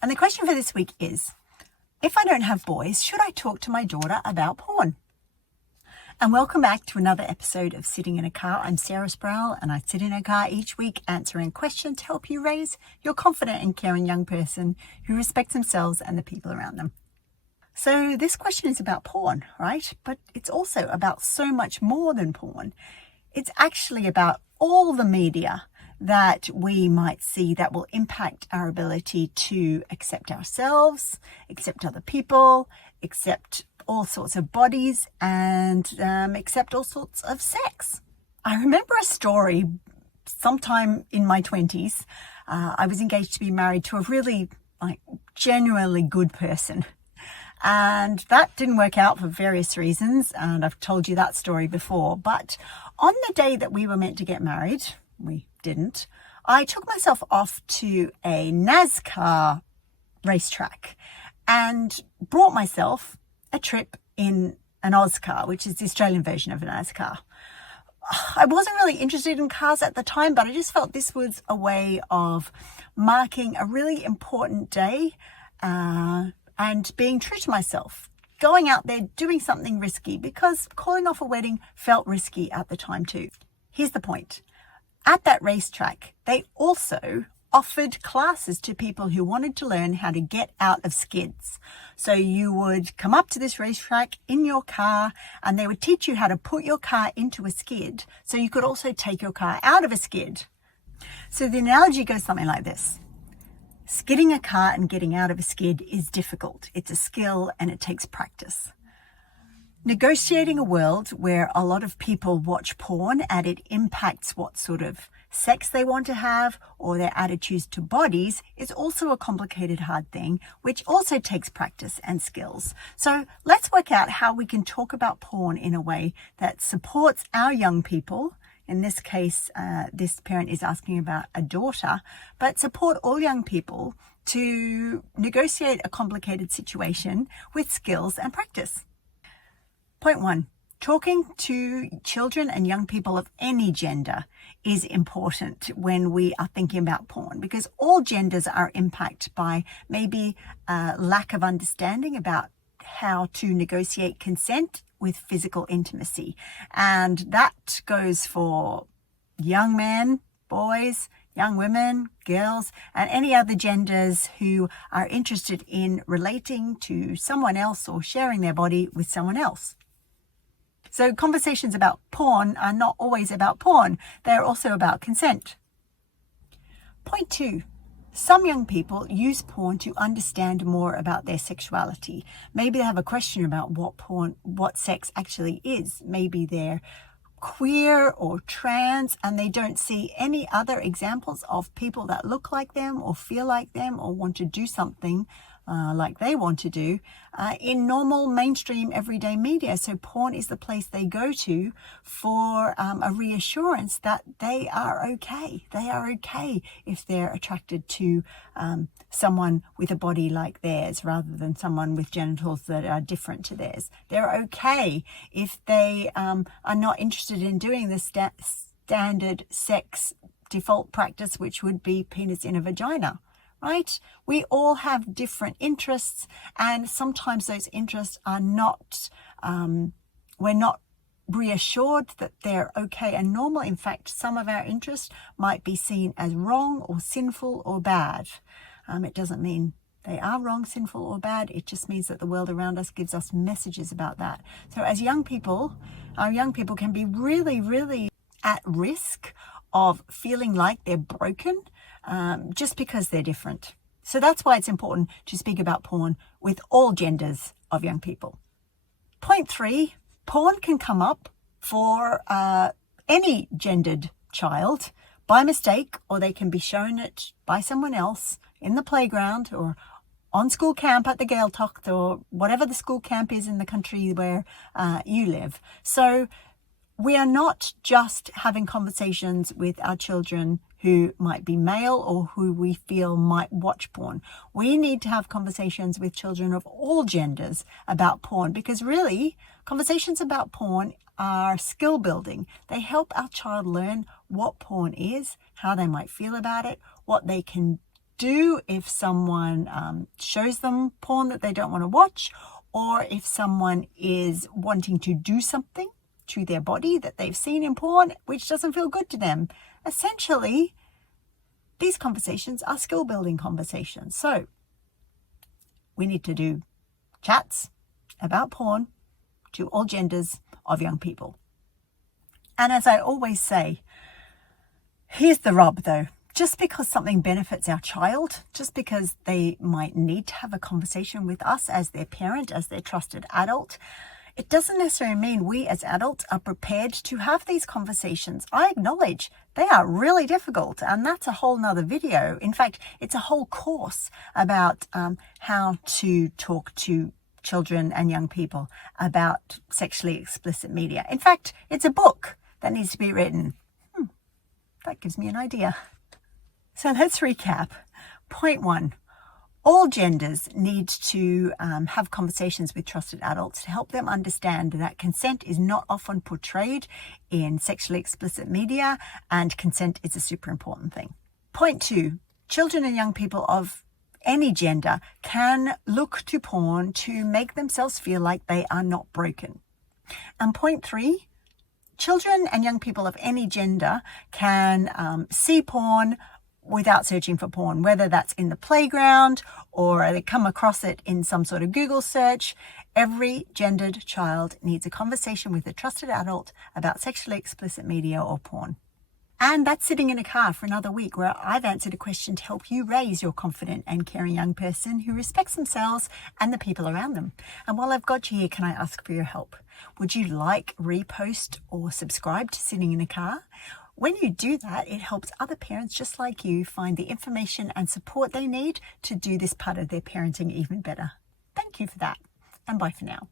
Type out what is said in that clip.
And the question for this week is, if I don't have boys, should I talk to my daughter about porn? And welcome back to another episode of Sitting in a Car. I'm Sarah Sproul, and I sit in a car each week answering questions to help you raise your confident and caring young person who respects themselves and the people around them. So this question is about porn, right? But it's also about so much more than porn. It's actually about all the media that we might see that will impact our ability to accept ourselves, accept other people, accept all sorts of bodies, and accept all sorts of sex. I remember a story sometime in my 20s. I was engaged to be married to a really genuinely good person. And that didn't work out for various reasons, and I've told you that story before. But on the day that we were meant to get married, we didn't, I took myself off to a NASCAR racetrack and brought myself a trip in an Ozcar, which is the Australian version of a NASCAR. I wasn't really interested in cars at the time, but I just felt this was a way of marking a really important day and being true to myself, going out there, doing something risky, because calling off a wedding felt risky at the time too. Here's the point. At that racetrack, they also offered classes to people who wanted to learn how to get out of skids. So you would come up to this racetrack in your car and they would teach you how to put your car into a skid so you could also take your car out of a skid. So the analogy goes something like this. Skidding a car and getting out of a skid is difficult. It's a skill and it takes practice. Negotiating a world where a lot of people watch porn and it impacts what sort of sex they want to have or their attitudes to bodies is also a complicated, hard thing, which also takes practice and skills. So let's work out how we can talk about porn in a way that supports our young people. In this case, this parent is asking about a daughter, but support all young people to negotiate a complicated situation with skills and practice. Point 1. Talking to children and young people of any gender is important when we are thinking about porn, because all genders are impacted by maybe a lack of understanding about how to negotiate consent with physical intimacy. And that goes for young men, boys, young women, girls, and any other genders who are interested in relating to someone else or sharing their body with someone else. So conversations about porn are not always about porn. They're also about consent. Point 2. Some young people use porn to understand more about their sexuality. Maybe they have a question about what sex actually is. Maybe they're queer or trans and they don't see any other examples of people that look like them or feel like them or want to do something like they want to do in normal mainstream everyday media. So porn is the place they go to for a reassurance that they are okay. They are okay if they're attracted to someone with a body like theirs rather than someone with genitals that are different to theirs. They're okay if they are not interested in doing the standard sex default practice, which would be penis in a vagina. Right? We all have different interests, and sometimes those interests are not, we're not reassured that they're okay and normal. In fact, some of our interests might be seen as wrong or sinful or bad. It doesn't mean they are wrong, sinful or bad. It just means that the world around us gives us messages about that. So as young people, our young people can be really, really at risk of feeling like they're broken just because they're different. So that's why it's important to speak about porn with all genders of young people. Point 3, porn can come up for any gendered child by mistake, or they can be shown it by someone else in the playground or on school camp at the Gaeltacht or whatever the school camp is in the country where you live. So we are not just having conversations with our children who might be male or who we feel might watch porn. We need to have conversations with children of all genders about porn, because really conversations about porn are skill building. They help our child learn what porn is, how they might feel about it, what they can do if someone shows them porn that they don't want to watch, or if someone is wanting to do something to their body that they've seen in porn, which doesn't feel good to them. Essentially, these conversations are skill building conversations. So we need to do chats about porn to all genders of young people. And as I always say, here's the rub though. Just because something benefits our child, just because they might need to have a conversation with us as their parent, as their trusted adult, it doesn't necessarily mean we as adults are prepared to have these conversations. I acknowledge they are really difficult, and that's a whole nother video. In fact, it's a whole course about how to talk to children and young people about sexually explicit media. In fact, it's a book that needs to be written. That gives me an idea. So let's recap. Point 1, all genders need to have conversations with trusted adults to help them understand that consent is not often portrayed in sexually explicit media, and consent is a super important thing. Point 2, children and young people of any gender can look to porn to make themselves feel like they are not broken. And point 3, children and young people of any gender can see porn without searching for porn, whether that's in the playground or they come across it in some sort of Google search. Every gendered child needs a conversation with a trusted adult about sexually explicit media or porn. And that's Sitting in a Car for another week, where I've answered a question to help you raise your confident and caring young person who respects themselves and the people around them. And while I've got you here, can I ask for your help? Would you like, repost, or subscribe to Sitting in a Car? When you do that, it helps other parents just like you find the information and support they need to do this part of their parenting even better. Thank you for that, and bye for now.